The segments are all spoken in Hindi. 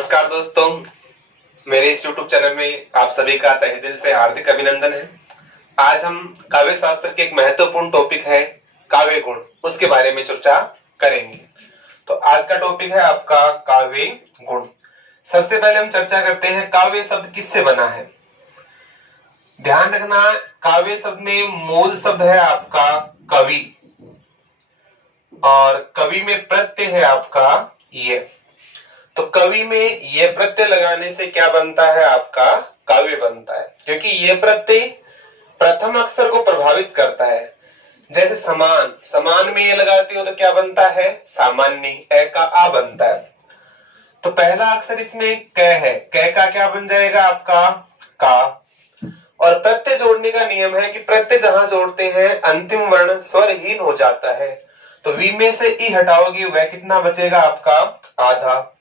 नमस्कार दोस्तों, मेरे इस YouTube चैनल में आप सभी का तहे दिल से हार्दिक अभिनंदन है। आज हम काव्य शास्त्र के एक महत्वपूर्ण टॉपिक है काव्य गुण, उसके बारे में चर्चा करेंगे। तो आज का टॉपिक है आपका काव्य गुण। सबसे पहले हम चर्चा करते हैं काव्य शब्द किससे बना है। ध्यान रखना, काव्य शब्द में मूल शब्द है आपका कवि और कवि में प्रत्यय है आपका ये। तो कवि में ये प्रत्यय लगाने से क्या बनता है, आपका काव्य बनता है, क्योंकि ये प्रत्यय प्रथम अक्षर को प्रभावित करता है। जैसे समान, समान में ये लगाते हो तो क्या बनता है, सामान्य, ए का आ बनता है। तो पहला अक्षर इसमें क है, क का क्या बन जाएगा आपका का। और प्रत्यय जोड़ने का नियम है कि प्रत्यय जहां जोड़ते हैं अंतिम वर्ण स्वरहीन हो जाता है। तो वी में से ई हटाओगे, वह कितना बचेगा आपका आधा।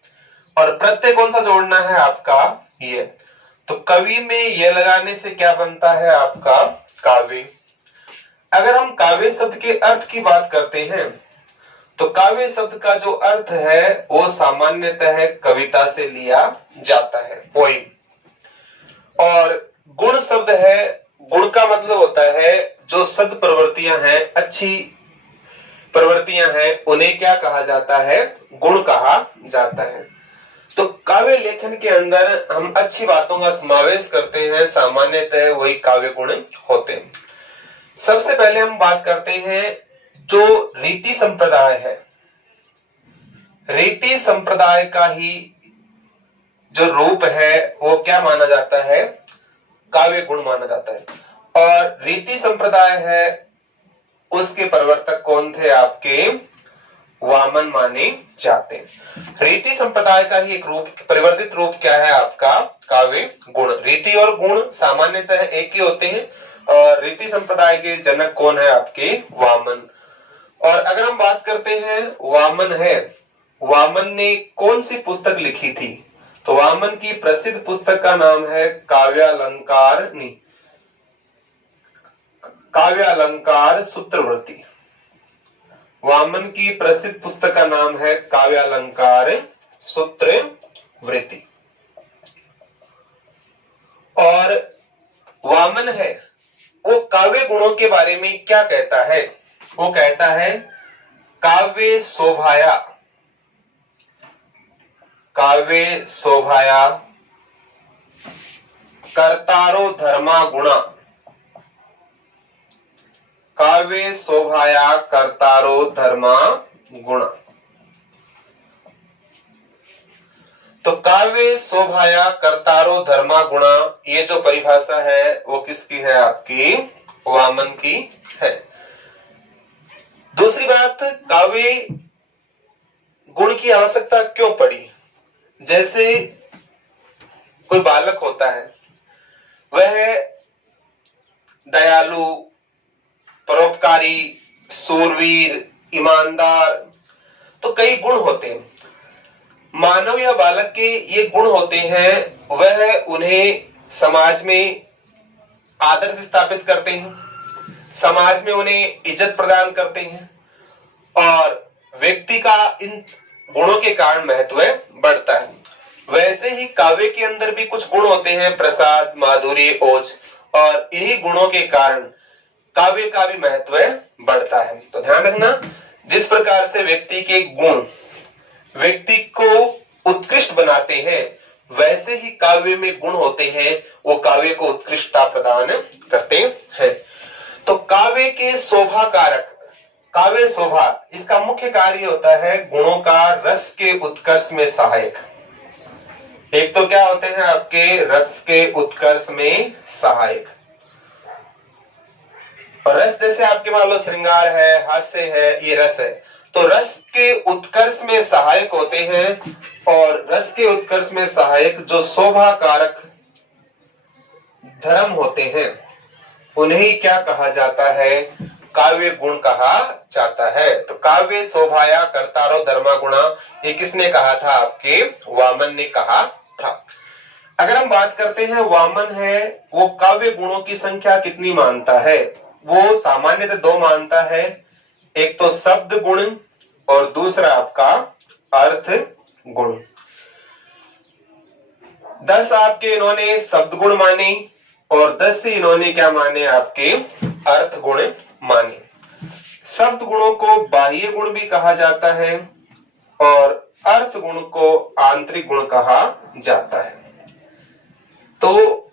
और प्रत्यय कौन सा जोड़ना है आपका ये। तो कवि में ये लगाने से क्या बनता है आपका काव्य। अगर हम काव्य शब्द के अर्थ की बात करते हैं तो काव्य शब्द का जो अर्थ है वो सामान्यतः कविता से लिया जाता है, पोइम। और गुण शब्द है, गुण का मतलब होता है जो सद प्रवृत्तियां हैं, अच्छी प्रवृत्तियां हैं, उन्हें क्या कहा जाता है, गुण कहा जाता है। तो काव्य लेखन के अंदर हम अच्छी बातों का समावेश करते हैं, सामान्यतः वही काव्य गुण होते हैं। सबसे पहले हम बात करते हैं जो रीति संप्रदाय है। रीति संप्रदाय का ही जो रूप है वो क्या माना जाता है, काव्य गुण माना जाता है। और रीति संप्रदाय है उसके प्रवर्तक कौन थे, आपके वामन माने जाते हैं। रीति संप्रदाय का ही एक रूप, परिवर्तित रूप क्या है आपका काव्य गुण। रीति और गुण सामान्यतः एक ही होते हैं और रीति संप्रदाय के जनक कौन है, आपके वामन। और अगर हम बात करते हैं वामन है, वामन ने कौन सी पुस्तक लिखी थी, तो वामन की प्रसिद्ध पुस्तक का नाम है काव्यालंकार, काव्यालंकार सूत्रवृत्ति। वामन की प्रसिद्ध पुस्तक का नाम है काव्यालंकार सूत्रवृत्ति। और वामन है वो काव्य गुणों के बारे में क्या कहता है, वो कहता है काव्य शोभाया, काव्य शोभाया कर्तारो धर्मा गुणा, काव्य शोभाया कर्तारो धर्मा गुण। तो काव्य शोभाया कर्तारो धर्मा गुणा, ये जो परिभाषा है वो किसकी है, आपकी वामन की है। दूसरी बात, काव्य गुण की आवश्यकता क्यों पड़ी। जैसे कोई बालक होता है, वह दयालु, परोपकारी, सूरवीर, ईमानदार, तो कई गुण होते हैं। मानव या बालक के ये गुण होते हैं, वह उन्हें समाज में आदर्श स्थापित करते हैं, समाज में उन्हें इज्जत प्रदान करते हैं और व्यक्ति का इन गुणों के कारण महत्व बढ़ता है। वैसे ही काव्य के अंदर भी कुछ गुण होते हैं, प्रसाद, माधुर्य, ओज, और इन्हीं गुणों के कारण काव्य का भी महत्व बढ़ता है। तो ध्यान रखना, जिस प्रकार से व्यक्ति के गुण व्यक्ति को उत्कृष्ट बनाते हैं, वैसे ही काव्य में गुण होते हैं, वो काव्य को उत्कृष्टता प्रदान करते हैं। तो काव्य के शोभा कारक, काव्य शोभा, इसका मुख्य कार्य होता है गुणों का रस के उत्कर्ष में सहायक। एक तो क्या होते हैं आपके रस के उत्कर्ष में सहायक। और रस जैसे आपके मान लो श्रृंगार है, हास्य है, ये रस है, तो रस के उत्कर्ष में सहायक होते हैं। और रस के उत्कर्ष में सहायक जो शोभा कारक धर्म होते हैं, उन्हें क्या कहा जाता है, काव्य गुण कहा जाता है। तो काव्य शोभाया कर्तारो धर्मा गुणा, ये किसने कहा था, आपके वामन ने कहा था। अगर हम बात करते हैं वामन है वो काव्य गुणों की संख्या कितनी मानता है, वो सामान्यतः दो मानता है। एक तो शब्द गुण और दूसरा आपका अर्थ गुण। 10 आपके इन्होंने शब्द गुण माने और 10 से इन्होंने क्या माने आपके अर्थ गुण माने। शब्द गुणों को बाह्य गुण भी कहा जाता है और अर्थ गुण को आंतरिक गुण कहा जाता है। तो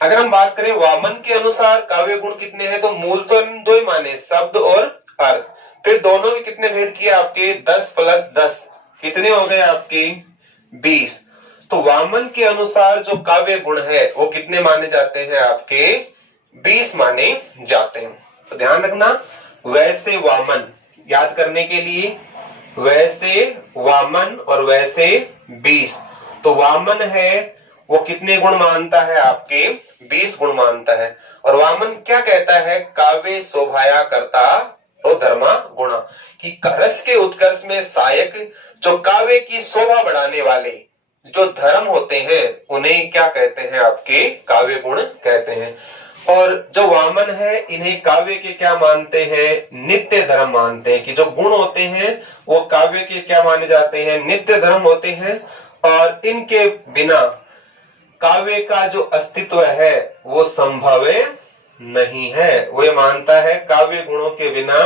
अगर हम बात करें वामन के अनुसार काव्य गुण कितने हैं, तो मूल तो दो ही माने, शब्द और अर्थ। फिर दोनों के कितने भेद किए आपके 10 + 10 कितने हो गए आपके 20। तो वामन के अनुसार जो काव्य गुण है वो कितने माने जाते हैं आपके 20 माने जाते हैं। तो ध्यान रखना, वैसे वामन याद करने के लिए, वैसे वामन और वैसे 20। तो वामन है वो कितने गुण मानता है आपके 20 गुण मानता है। और वामन क्या कहता है, काव्य शोभाया करता तो धर्मा गुणा, कि रस के उत्कर्ष में सहायक जो काव्य की शोभा बढ़ाने वाले जो धर्म होते हैं उन्हें क्या कहते हैं आपके काव्य गुण कहते हैं। और जो वामन है इन्हें काव्य के क्या मानते हैं, नित्य धर्म मानते हैं, कि जो गुण होते हैं वो काव्य के क्या माने जाते हैं, नित्य धर्म होते हैं। और इनके बिना काव्य का जो अस्तित्व है वो संभव नहीं है। वो ये मानता है काव्य गुणों के बिना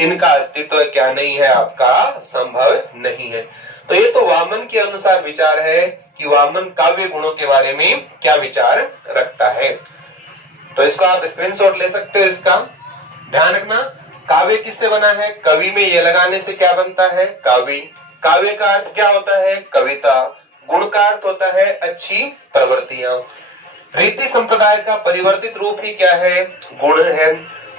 इनका अस्तित्व क्या नहीं है, आपका संभव नहीं है। तो ये तो वामन के अनुसार विचार है कि वामन काव्य गुणों के बारे में क्या विचार रखता है। तो इसको आप स्क्रीनशॉट ले सकते हो। इसका ध्यान रखना, काव्य किससे बना है, कवि में ये लगाने से क्या बनता है, काव्य। काव्य का अर्थ क्या होता है, कविता। गुण का अर्थ होता है अच्छी प्रवृत्तियां। रीति संप्रदाय का परिवर्तित रूप ही क्या है, गुण है।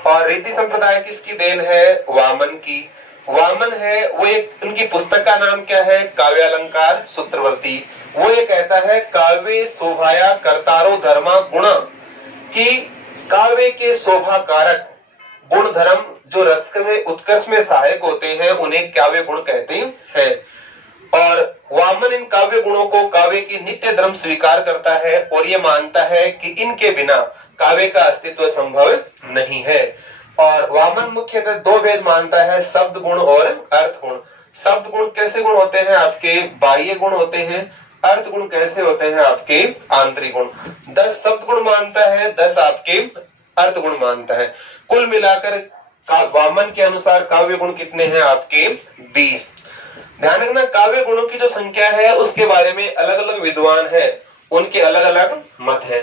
और रीति संप्रदाय किसकी देन है, वामन की। वामन है वो एक, उनकी पुस्तक का नाम क्या है, काव्यालंकार सूत्रवर्ती। वो ये कहता है काव्य शोभाया कर्तारो धर्मा गुणा, कि काव्य के शोभा कारक गुण धर्म जो रस में उत्कर्ष में सहायक होते हैं उन्हें काव्य गुण कहते हैं। और वामन इन काव्य गुणों को काव्य की नित्य धर्म स्वीकार करता है और ये मानता है कि इनके बिना काव्य का अस्तित्व संभव नहीं है। और वामन मुख्यतः दो भेद मानता है, शब्द गुण और अर्थ गुण। शब्द गुण कैसे गुण होते हैं आपके बाह्य गुण होते हैं, अर्थ गुण कैसे होते हैं आपके आंतरिक गुण। 10 शब्द गुण मानता है, 10 आपके अर्थ गुण मानता है। कुल मिलाकर वामन के अनुसार काव्य गुण कितने हैं आपके 20। ध्यान रखना, काव्य गुणों की जो संख्या है उसके बारे में अलग अलग विद्वान है, उनके अलग अलग मत है।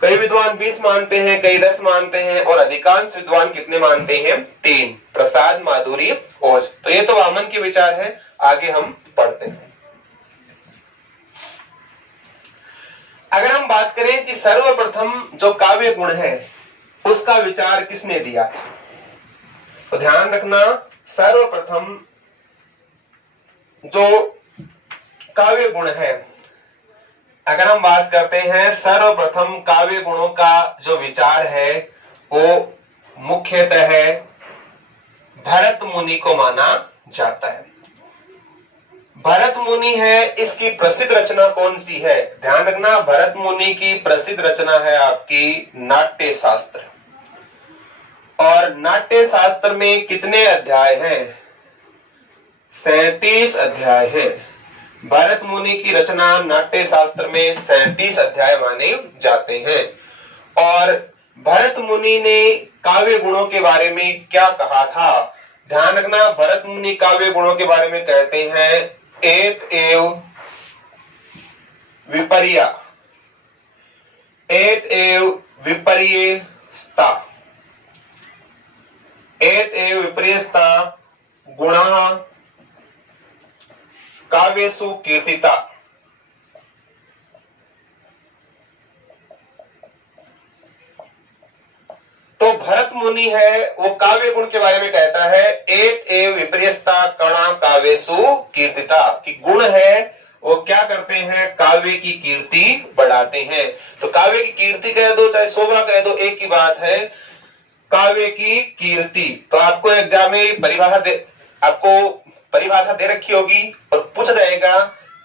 कई विद्वान 20 मानते हैं, कई 10 मानते हैं और अधिकांश विद्वान कितने मानते हैं, 3, प्रसाद, माधुरी, ओज। तो ये तो वामन के विचार है। आगे हम पढ़ते हैं। अगर हम बात करें कि सर्वप्रथम जो काव्य गुण है उसका विचार किसने दिया था, तो ध्यान रखना, सर्वप्रथम जो काव्य गुण है, अगर हम बात करते हैं सर्वप्रथम काव्य गुणों का जो विचार है वो मुख्यतः है भरत मुनि को माना जाता है। भरत मुनि है, इसकी प्रसिद्ध रचना कौन सी है, ध्यान रखना, भरत मुनि की प्रसिद्ध रचना है आपकी नाट्य शास्त्र। और नाट्य शास्त्र में कितने अध्याय हैं, 37 अध्याय हैं। भरत मुनि की रचना नाट्य शास्त्र में 37 अध्याय माने जाते हैं। और भरत मुनि ने काव्य गुणों के बारे में क्या कहा था, ध्यान रखना, भरत मुनि काव्य गुणों के बारे में कहते हैं एत एव विपर्या, एत एव विपर्यस्ता, एत एव विपर्यस्ता गुणा काव्येषु कीर्तिता। तो भरत मुनि है वो काव्य गुण के बारे में कहता है एक एव विपर्यस्ता कणा काव्येषु कीर्तिता, कि गुण है वो क्या करते हैं, काव्य की कीर्ति बढ़ाते हैं। तो काव्य की कीर्ति कह दो चाहे शोभा कह दो, एक ही बात है, काव्य की कीर्ति। तो आपको एग्जाम में आपको परिभाषा दे रखी होगी और पूछ जाएगा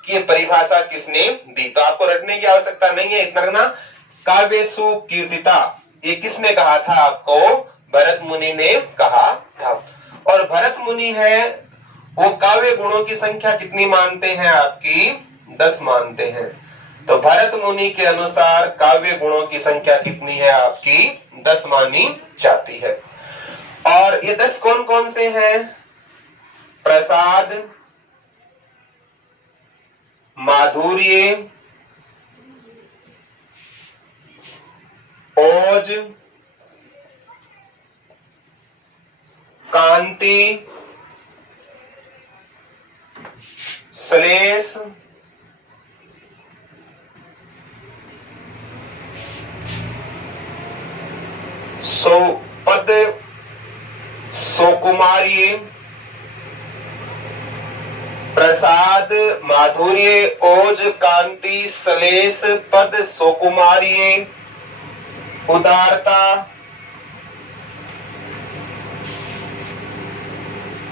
कि ये परिभाषा किसने दी, तो आपको रटने की आवश्यकता नहीं है, इतना रखना, काव्येषु कीर्तिता, ये किसने कहा था आपको, भरत मुनि ने कहा था। और भरत मुनि है वो काव्य गुणों की संख्या कितनी मानते हैं आपकी 10 मानते हैं। तो भरत मुनि के अनुसार काव्य गुणों की संख्या कितनी है आपकी? 10 मानी जाती है। और ये 10 कौन कौन से हैं? प्रसाद, माधुर्य, ओज, कांति, श्लेष, पद, सुकुमारी, प्रसाद, माधुर्य, ओज, कांति, श्लेष, पद, सुकुमारी, उदारता,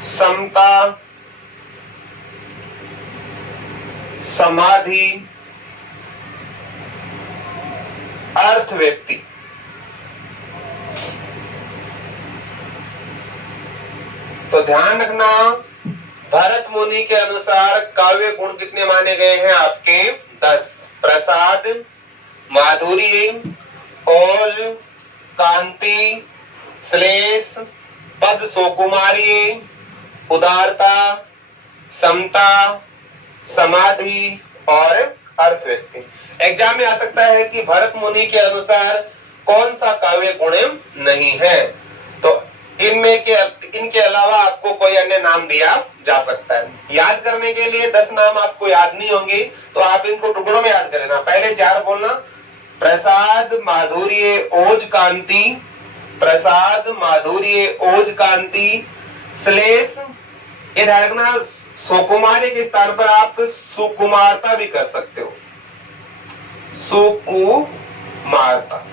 समता, समाधि, अर्थ व्यक्ति। तो ध्यान रखना, भरत मुनि के अनुसार काव्य गुण कितने माने गए हैं आपके? 10। प्रसाद, माधुर्य, ओज, कांति, श्लेष, पद, सुकुमारी, उदारता, समता, समाधि और अर्थ व्यक्ति। एग्जाम में आ सकता है कि भरत मुनि के अनुसार कौन सा काव्य गुण नहीं है, तो इनके अलावा आपको कोई अन्य नाम दिया जा सकता है। याद करने के लिए 10 नाम आपको याद नहीं होंगे, तो आप इनको टुकड़ों में याद करना। पहले 4 बोलना, प्रसाद, माधुर्य, ओज, कांति, प्रसाद, माधुर्य, ओज, कांति, श्लेष। ये ध्यान रखना, सुकुमारी के स्थान पर आप सुकुमारता भी कर सकते हो, सुकुमारता।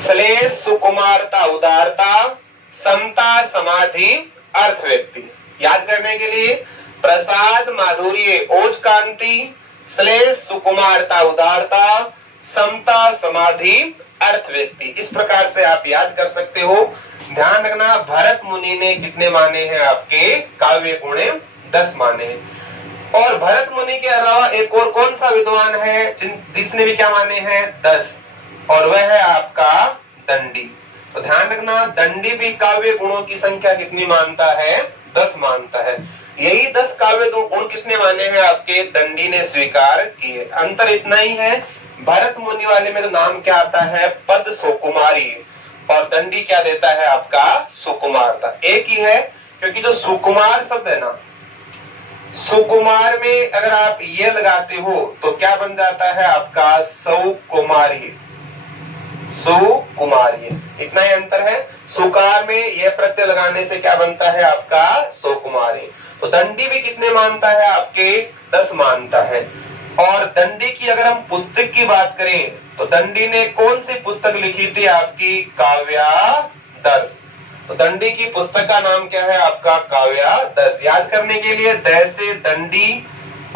श्लेष, सुकुमारता, उदारता, समता, समाधि, अर्थ व्यक्ति। याद करने के लिए प्रसाद, माधुर्य, ओज, कांति, श्लेष, सुकुमारता, उदारता, समता, समाधि, अर्थ व्यक्ति। इस प्रकार से आप याद कर सकते हो। ध्यान रखना, भरत मुनि ने कितने माने हैं आपके? काव्य गुण 10 माने हैं। और भरत मुनि के अलावा एक और कौन सा विद्वान है जिसने भी क्या माने हैं? 10, और वह है आपका दंडी। तो ध्यान रखना, दंडी भी काव्य गुणों की संख्या कितनी मानता है? 10 मानता है। यही 10 काव्य गुण किसने माने हैं आपके? दंडी ने स्वीकार किए। अंतर इतना ही है, भरत मुनि वाले में तो नाम क्या आता है? पद, सुकुमारी, और दंडी क्या देता है आपका? सुकुमारता। एक ही है, क्योंकि जो सुकुमार शब्द है ना, सुकुमार में अगर आप ये लगाते हो तो क्या बन जाता है आपका? सुकुमारी, सुकुमारी। इतना ही अंतर है। सुकार में ये प्रत्यय लगाने से क्या बनता है आपका? सुकुमारी। तो दंडी भी कितने मानता है आपके? 10 मानता है। और दंडी की अगर हम पुस्तक की बात करें तो दंडी ने कौन सी पुस्तक लिखी थी आपकी? काव्यादर्श। तो दंडी की पुस्तक का नाम क्या है आपका? काव्यादर्श। याद करने के लिए द से दंडी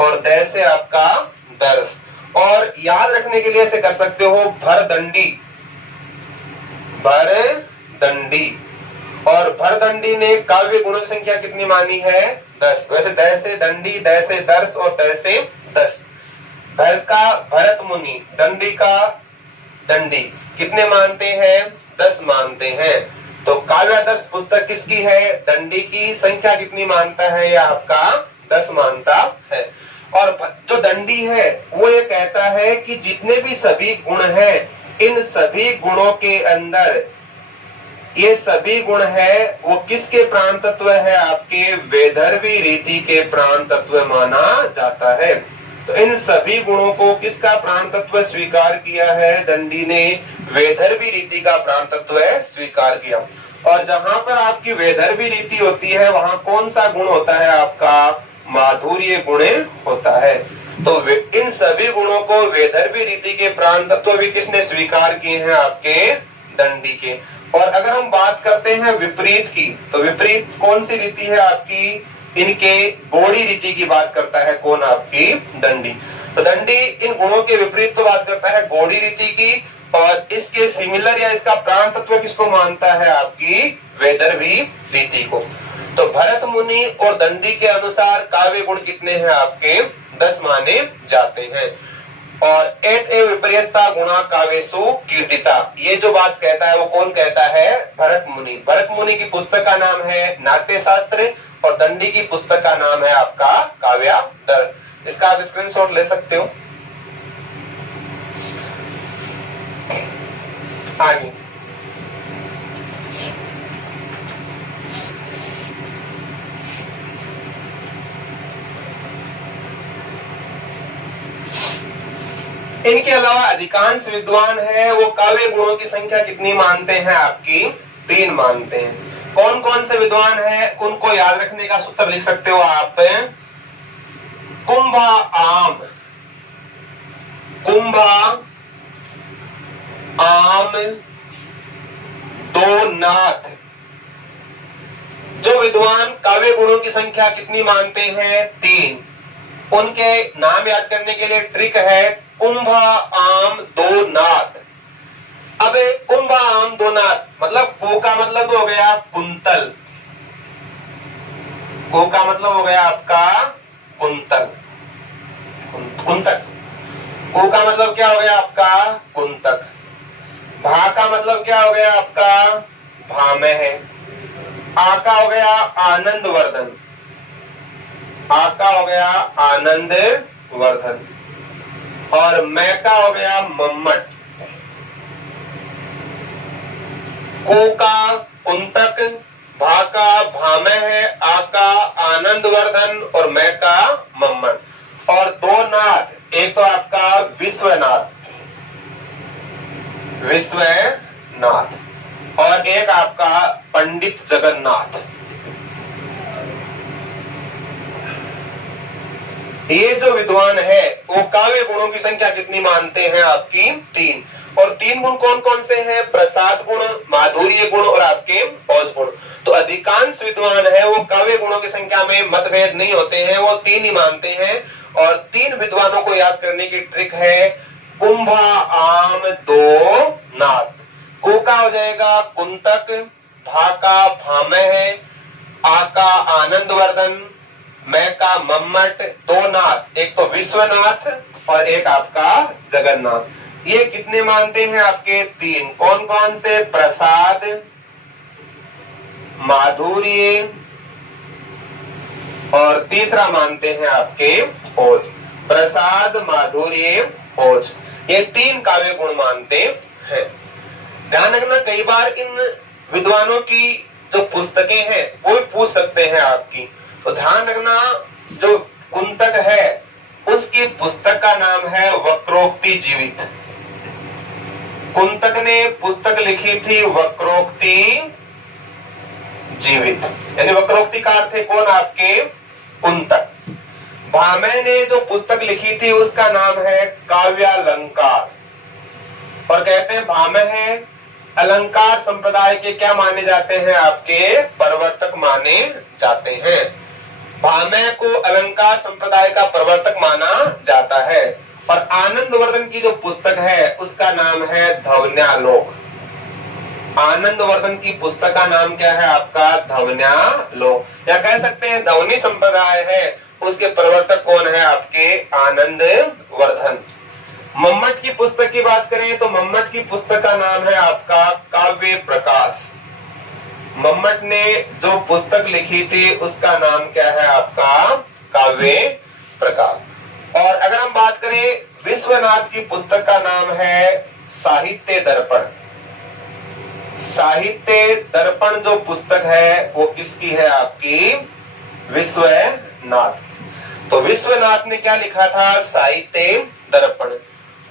और द से आपका दर्श। और याद रखने के लिए ऐसे कर सकते हो, भरदंडी, भरदंडी। और भरदंडी ने काव्य गुणों की संख्या कितनी मानी है? 10। वैसे द से दंडी, द से दर्श और द से 10। भर्ष का भरत मुनि, दंडी का दंडी कितने मानते हैं? 10 मानते हैं। तो काव्यादर्श पुस्तक किसकी है? दंडी की। संख्या कितनी मानता है? यह आपका 10 मानता है। और जो दंडी है वो ये कहता है कि जितने भी सभी गुण हैं, इन सभी गुणों के अंदर ये सभी गुण है वो किसके प्राण तत्व है? आपके वैदर्भी रीति के प्राण तत्व माना जाता है। तो इन सभी गुणों को किसका प्राण तत्व स्वीकार किया है? दंडी ने वैदर्भी रीति का प्राण तत्व स्वीकार किया। और जहां पर आपकी वैदर्भी रीति होती है वहां कौन सा गुण होता है आपका? माधुर्य गुण होता है। तो इन सभी गुणों को वैदर्भी रीति के प्राण तत्व भी किसने स्वीकार किए हैं? आपके दंडी के। और अगर हम बात करते हैं विपरीत की, तो विपरीत कौन सी रीति है आपकी? इनके गौड़ी रीति की बात करता है कौन? आपकी दंडी। तो दंडी इन गुणों के विपरीत तो बात करता है गौड़ी रीति की, और इसके सिमिलर या इसका प्राण तत्व किसको मानता है? आपकी वैदर्भी रीति को। तो भरत मुनि और दंडी के अनुसार काव्य गुण कितने हैं आपके? 10 माने जाते हैं। और एत ए विपर्यस्ता गुणा काव्येषु कीर्तिता, ये जो बात कहता है वो कौन कहता है? भरत मुनि। भरत मुनि की पुस्तक का नाम है नाट्य शास्त्र और दंडी की पुस्तक का नाम है आपका काव्यादर। इसका आप स्क्रीनशॉट ले सकते हो। आगे इनके अलावा अधिकांश विद्वान है वो काव्य गुणों की संख्या कितनी मानते हैं? आपकी 3 मानते हैं। कौन कौन से विद्वान है उनको याद रखने का सूत्र लिख सकते हो आप। कुंभा आम, कुंभा आम दो नाथ। जो विद्वान काव्य गुणों की संख्या कितनी मानते हैं? 3। उनके नाम याद करने के लिए ट्रिक है कुंभा आम दो नाथ। अब कुंभा आम दो नाथ मतलब को का मतलब हो गया कुंतल, को का मतलब हो गया आपका कुंतल, कुंतक। को का मतलब क्या हो गया आपका? कुंतक। भा का मतलब क्या हो गया आपका? भामह है। आ का हो गया आनंद वर्धन, आ का हो गया आनंद वर्धन। और मैं का हो गया मम्मट। को का कुंतक, भा का भामह है, आ का आनंद वर्धन और मैं का मम्मट। और 2 नाथ, एक तो आपका विश्वनाथ, विश्वनाथ, और एक आपका पंडित जगन्नाथ। ये जो विद्वान है वो काव्य गुणों की संख्या कितनी मानते हैं? आपकी 3। और 3 गुण कौन कौन से हैं? प्रसाद गुण, माधुर्य गुण और आपके औज गुण। तो अधिकांश विद्वान है वो काव्य गुणों की संख्या में मतभेद नहीं होते हैं, वो 3 ही मानते हैं। और 3 विद्वानों को याद करने की ट्रिक है कुंभा आम दो नाथ। को का हो जाएगा कुंतक, भा का भामह है, आ का आनंद वर्धन, मैं का मम्मट। 2 नाथ, एक तो विश्वनाथ और एक आपका जगन्नाथ। ये कितने मानते हैं? आपके 3। कौन कौन से? प्रसाद, माधुर्य और तीसरा मानते हैं आपके ओज। प्रसाद, माधुर्य, ओज, ये 3 काव्य गुण मानते हैं। ध्यान रखना, कई बार इन विद्वानों की जो पुस्तकें हैं वो भी पूछ सकते हैं आपकी। तो ध्यान रखना, जो कुंतक है उसकी पुस्तक का नाम है वक्रोक्ति जीवित। कुंतक ने पुस्तक लिखी थी वक्रोक्ति जीवित, यानी वक्रोक्ति का अर्थ है कौन? आपके कुंतक। भामह ने जो पुस्तक लिखी थी उसका नाम है काव्यालंकार। और कहते हैं भामह अलंकार संप्रदाय के क्या माने जाते हैं? आपके प्रवर्तक माने जाते हैं। भामह को अलंकार संप्रदाय का प्रवर्तक माना जाता है। और आनंदवर्धन की जो पुस्तक है उसका नाम है धवन्यालोक। आनंदवर्धन की पुस्तक का नाम क्या है? आपका धवन्यालोक। या कह सकते हैं धवनी संप्रदाय है, उसके प्रवर्तक कौन है? आपके आनंदवर्धन। मम्मट की पुस्तक की बात करें तो मम्मट की पुस्तक का नाम है आपका काव्य प्रकाश। मम्मट ने जो पुस्तक लिखी थी उसका नाम क्या है? आपका काव्य प्रकाश। और अगर हम बात करें विश्वनाथ की पुस्तक का नाम है साहित्य दर्पण। साहित्य दर्पण जो पुस्तक है वो किसकी है? आपकी विश्वनाथ। तो विश्वनाथ ने क्या लिखा था? साहित्य दर्पण।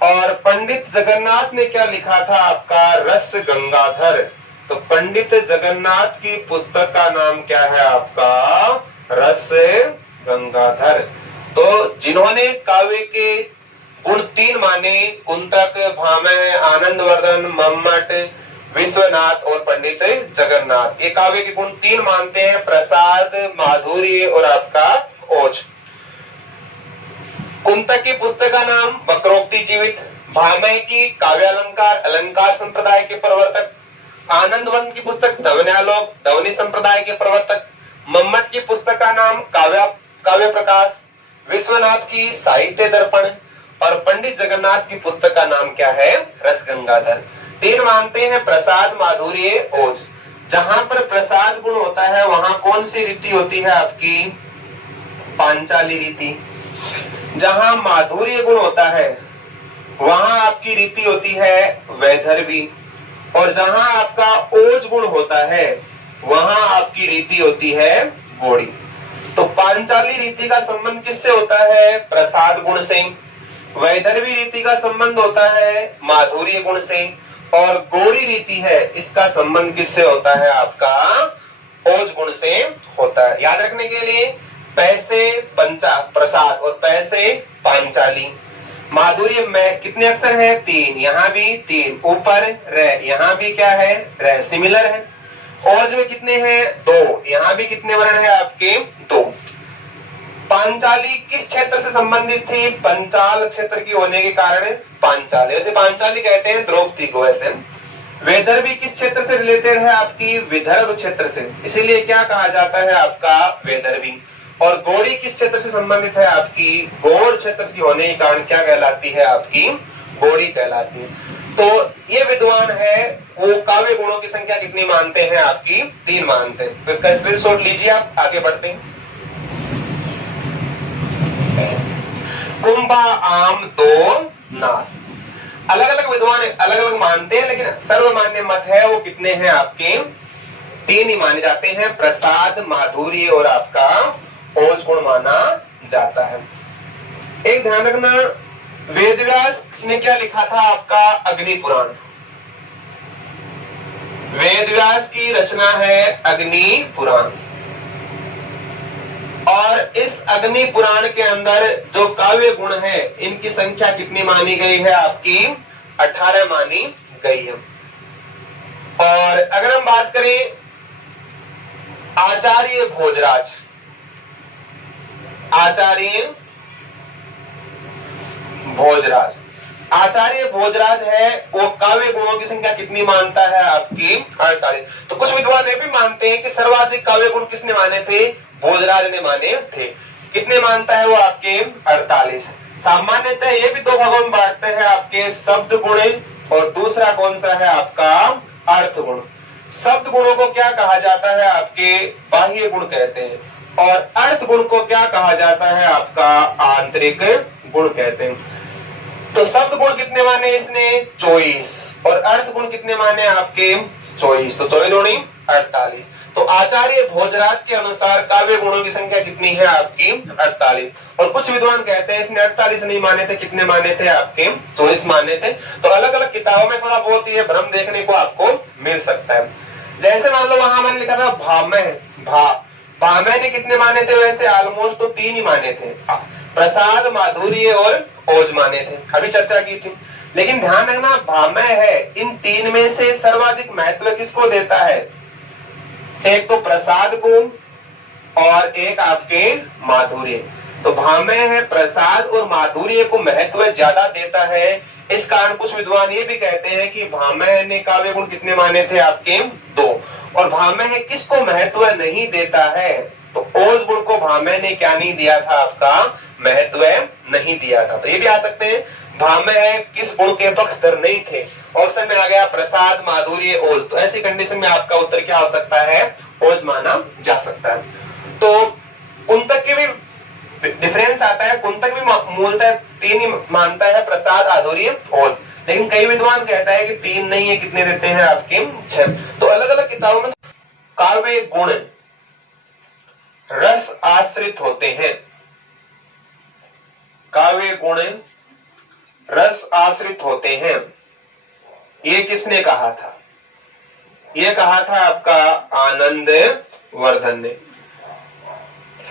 और पंडित जगन्नाथ ने क्या लिखा था? आपका रस गंगाधर। तो पंडित जगन्नाथ की पुस्तक का नाम क्या है? आपका रस गंगाधर। तो जिन्होंने काव्य के गुण 3 माने, कुंतक, भामह, आनंदवर्धन, मम्मट, विश्वनाथ और पंडित जगन्नाथ, ये काव्य के गुण 3 मानते हैं, प्रसाद, माधुर्य और आपका ओज। कुंतक की पुस्तक का नाम वक्रोक्ति जीवित, भामह की काव्यालंकार, अलंकार संप्रदाय के प्रवर्तक, आनंदवर्धन की पुस्तक धवन्यालोक, धवनी संप्रदाय के प्रवर्तक, मम्मट की पुस्तक का नाम काव्य प्रकाश, विश्वनाथ की साहित्य दर्पण और पंडित जगन्नाथ की पुस्तक का नाम क्या है? रस गंगाधर। 3 मानते हैं प्रसाद, माधुर्य, ओज। जहां पर प्रसाद गुण होता है वहां कौन सी रीति होती है आपकी? पांचाली रीति। जहां माधुर्य गुण होता है वहां आपकी रीति होती है वैदर्भी, और जहां आपका ओज गुण होता है वहां आपकी रीति होती है गौड़ी। तो पांचाली रीति का संबंध किससे होता है? प्रसाद गुण से। वैदर्भी रीति का संबंध होता है माधुर्य गुण से, और गौड़ी रीति है इसका संबंध किससे होता है? आपका ओज गुण से होता है। याद रखने के लिए पैसे पंचा प्रसाद और पैसे पांचाली। माधुर्य में कितने अक्षर है? 3, यहाँ भी 3, ऊपर रे, यहाँ भी क्या है? रे, सिमिलर है। ओज में कितने हैं? 2, यहाँ भी कितने वर्ण है आपके? 2। पांचाली किस क्षेत्र से संबंधित थी? पंचाल क्षेत्र की होने के कारण पांचाली, वैसे पांचाली कहते हैं द्रौपदी को। वैसे वैदर्भी किस क्षेत्र से रिलेटेड है? आपकी विदर्भ क्षेत्र से, इसीलिए क्या कहा जाता है? आपका वैदर्भी। और गौड़ी किस क्षेत्र से संबंधित है? आपकी गौड़ क्षेत्र की होने के कारण क्या कहलाती है? आपकी गौड़ी कहलाती है। तो ये विद्वान है वो काव्य गुणों की संख्या कितनी मानते हैं? आपकी 3 मानते हैं। तो इसका स्क्रीनशॉट लीजिए, आप आगे बढ़ते हैं। कुंभा, आम, दो, नार। अलग अलग विद्वान अलग अलग मानते हैं, लेकिन सर्वमान्य मत है वो कितने हैं? आपके 3 ही माने जाते हैं, प्रसाद, माधुर्य और आपका ओज गुण माना जाता है। एक ध्यान रखना, वेदव्यास ने क्या लिखा था? आपका अग्नि पुराण। वेदव्यास की रचना है अग्नि पुराण, और इस अग्नि पुराण के अंदर जो काव्य गुण है इनकी संख्या कितनी मानी गई है? आपकी 18 मानी गई है। और अगर हम बात करें आचार्य भोजराज, आचार्य भोजराज, आचार्य भोजराज है वो काव्य गुणों की संख्या कितनी मानता है? आपकी 48। तो कुछ विद्वान ये भी मानते हैं कि सर्वाधिक काव्य गुण किसने माने थे? भोजराज ने माने थे। कितने मानता है वो? आपके 48। सामान्यतः ये भी 2 भागों में बांटते हैं, आपके शब्द गुण और दूसरा कौन सा है? आपका अर्थ गुण। शब्द गुणों को क्या कहा जाता है? आपके बाह्य गुण कहते हैं, और अर्थ गुण को क्या कहा जाता है? आपका आंतरिक गुण कहते हैं। तो शब्द गुण कितने माने इसने? 24, और अर्थ गुण कितने माने? आपके 24। तो 24 दूनी 48। तो आचार्य भोजराज के अनुसार काव्य गुणों की संख्या कितनी है? आपकी 48। और कुछ विद्वान कहते हैं इसने 48 नहीं माने थे, कितने माने थे? आपके 24 माने थे। तो अलग अलग किताबों में थोड़ा बहुत ये भ्रम देखने को आपको मिल सकता है। जैसे मान लो वहां मैंने लिखा था भामह, भामह ने कितने माने थे? वैसे ऑलमोस्ट तो 3 ही माने थे, प्रसाद, माधुर्य और ओज माने थे, अभी चर्चा की थी। लेकिन ध्यान रखना, भामह है इन 3 में से सर्वाधिक महत्व किसको देता है? एक तो प्रसाद को और एक आपके माधुर्य। तो भामह है प्रसाद और माधुर्य को महत्व ज्यादा देता है। इस कारण कुछ विद्वान ये भी कहते हैं कि भामह ने काव्य गुण कितने माने थे? आपके 2। और भामह किसको महत्व नहीं देता है? तो ओज गुण को भामह ने क्या नहीं दिया था? आपका महत्व नहीं दिया था। तो ये भी आ सकते हैं भामह किस गुण के पक्षधर नहीं थे। ऑप्शन में आ गया प्रसाद, माधुर्य, ओज। तो ऐसी कंडीशन में आपका उत्तर क्या हो सकता है? ओज माना जा सकता है। तो कुंतक के भी डिफरेंस आता है, कुंतक भी मूलतः 3 ही मानता है, प्रसाद, माधुर्य, ओज। लेकिन कई विद्वान कहता है कि 3 नहीं है, कितने देते हैं? आपके 6। तो अलग अलग किताबों में काव्य गुण रस आश्रित होते हैं। काव्य गुण रस आश्रित होते हैं, ये किसने कहा था? ये कहा था आपका आनंद वर्धन ने।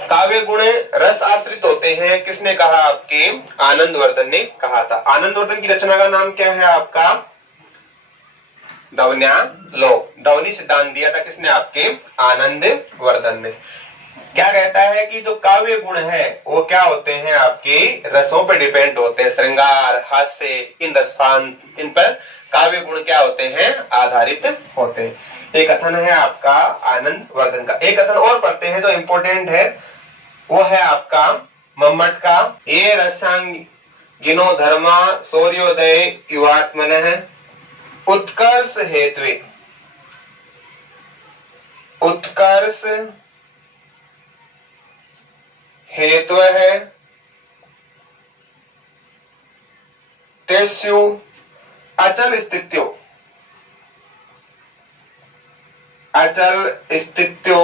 काव्य गुण रस आश्रित होते हैं, किसने कहा? आपके आनंद वर्धन ने कहा था। आनंद वर्धन की रचना का नाम क्या है? आपका ध्वन्यालोक। ध्वनि सिद्धांत दिया था किसने? आपके आनंद वर्धन ने। क्या कहता है कि जो काव्य गुण है वो क्या होते हैं? आपके रसों पर डिपेंड होते हैं। श्रृंगार, हास्य, इन रसान, इन पर काव्य गुण क्या होते हैं? आधारित होते हैं। एक कथन है आपका आनंद वर्धन का। एक कथन और पढ़ते हैं जो इंपॉर्टेंट है, वो है आपका मम्मट का। ये रसांग गिनो धर्मा शौर्योदय युवात्मनः उत्कर्ष हेत्वे, उत्कर्ष हेतु है तेस्यु अचल स्थित्यो, अचल स्थित्यो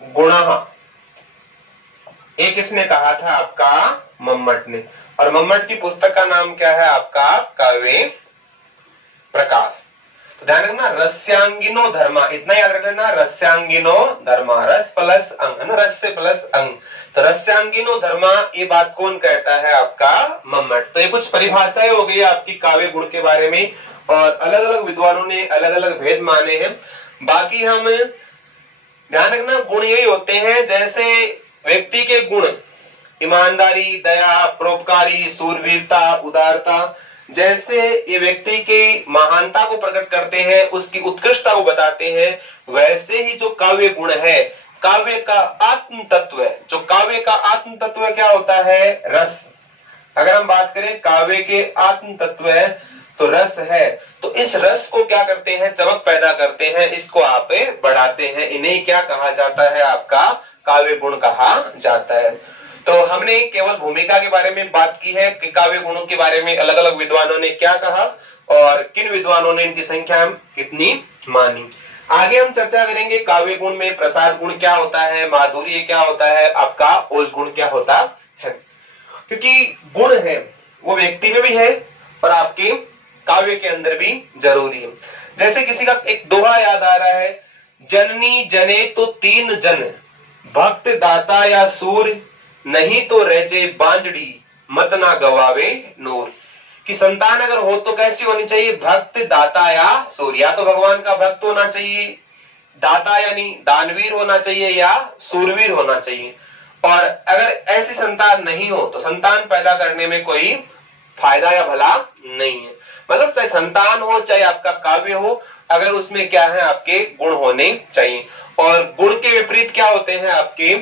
गुणः। ये किसने कहा था? आपका मम्मट ने। और मम्मट की पुस्तक का नाम क्या है? आपका काव्य प्रकाश। तो ध्यान रखना, रस्यांगिनो धर्मा, इतना याद रखना, रस्यांगिनो धर्मा, रस प्लस अंग, रस्य प्लस अंग। तो रस्यांगिनो धर्मा, ये बात कौन कहता है? आपका मम्मट। तो ये कुछ परिभाषाएं हो गई आपकी काव्य गुण के बारे में, और अलग अलग विद्वानों ने अलग अलग भेद माने हैं। बाकी हम ध्यान रखना, गुण यही होते हैं जैसे व्यक्ति के गुण, ईमानदारी, दया, परोपकारी, सूरवीरता, उदारता, जैसे ये व्यक्ति की महानता को प्रकट करते हैं, उसकी उत्कृष्टता को बताते हैं, वैसे ही जो काव्य गुण है, काव्य का आत्म तत्व है, जो काव्य का आत्म तत्व क्या होता है? रस। अगर हम बात करें काव्य के आत्म तत्व है तो रस है। तो इस रस को क्या करते हैं? चमक पैदा करते हैं, इसको आप बढ़ाते हैं, इन्हें क्या कहा जाता है? आपका काव्य गुण कहा जाता है। तो हमने केवल भूमिका के बारे में बात की है कि काव्य गुणों के बारे में अलग अलग विद्वानों ने क्या कहा और किन विद्वानों ने इनकी संख्या कितनी मानी। आगे हम चर्चा करेंगे काव्य गुण में प्रसाद गुण क्या होता है, माधुर्य क्या होता है, आपका ओज गुण क्या होता है। क्योंकि गुण है वो व्यक्ति में भी है और आपके काव्य के अंदर भी जरूरी है। जैसे किसी का एक दोहा याद आ रहा है, जननी जने तो तीन जन, भक्त दाता या सूर, नहीं तो रजे बांजड़ी, मत ना गवावे नूर। कि संतान अगर हो तो कैसी होनी चाहिए? भक्त दाता या सूर। या तो भगवान का भक्त होना चाहिए, दाता यानी दानवीर होना चाहिए, या सूरवीर होना चाहिए। और अगर ऐसी संतान नहीं हो तो संतान पैदा करने में कोई फायदा या भला नहीं है। मतलब चाहे संतान हो चाहे आपका काव्य हो, अगर उसमें क्या है? आपके गुण होने चाहिए। और गुण के विपरीत क्या होते हैं? आपके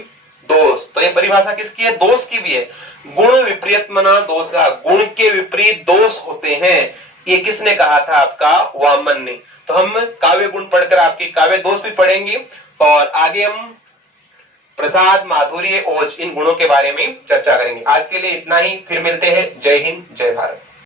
दोष। तो ये परिभाषा किसकी है? दोष की भी है। गुण विपरीत मना दोष, गुण के विपरीत दोष होते हैं, ये किसने कहा था? आपका वामन ने। तो हम काव्य गुण पढ़कर आपके काव्य दोष भी पढ़ेंगे और आगे हम प्रसाद, माधुर्य, ओज, इन गुणों के बारे में चर्चा करेंगे। आज के लिए इतना ही, फिर मिलते हैं। जय हिंद, जय भारत।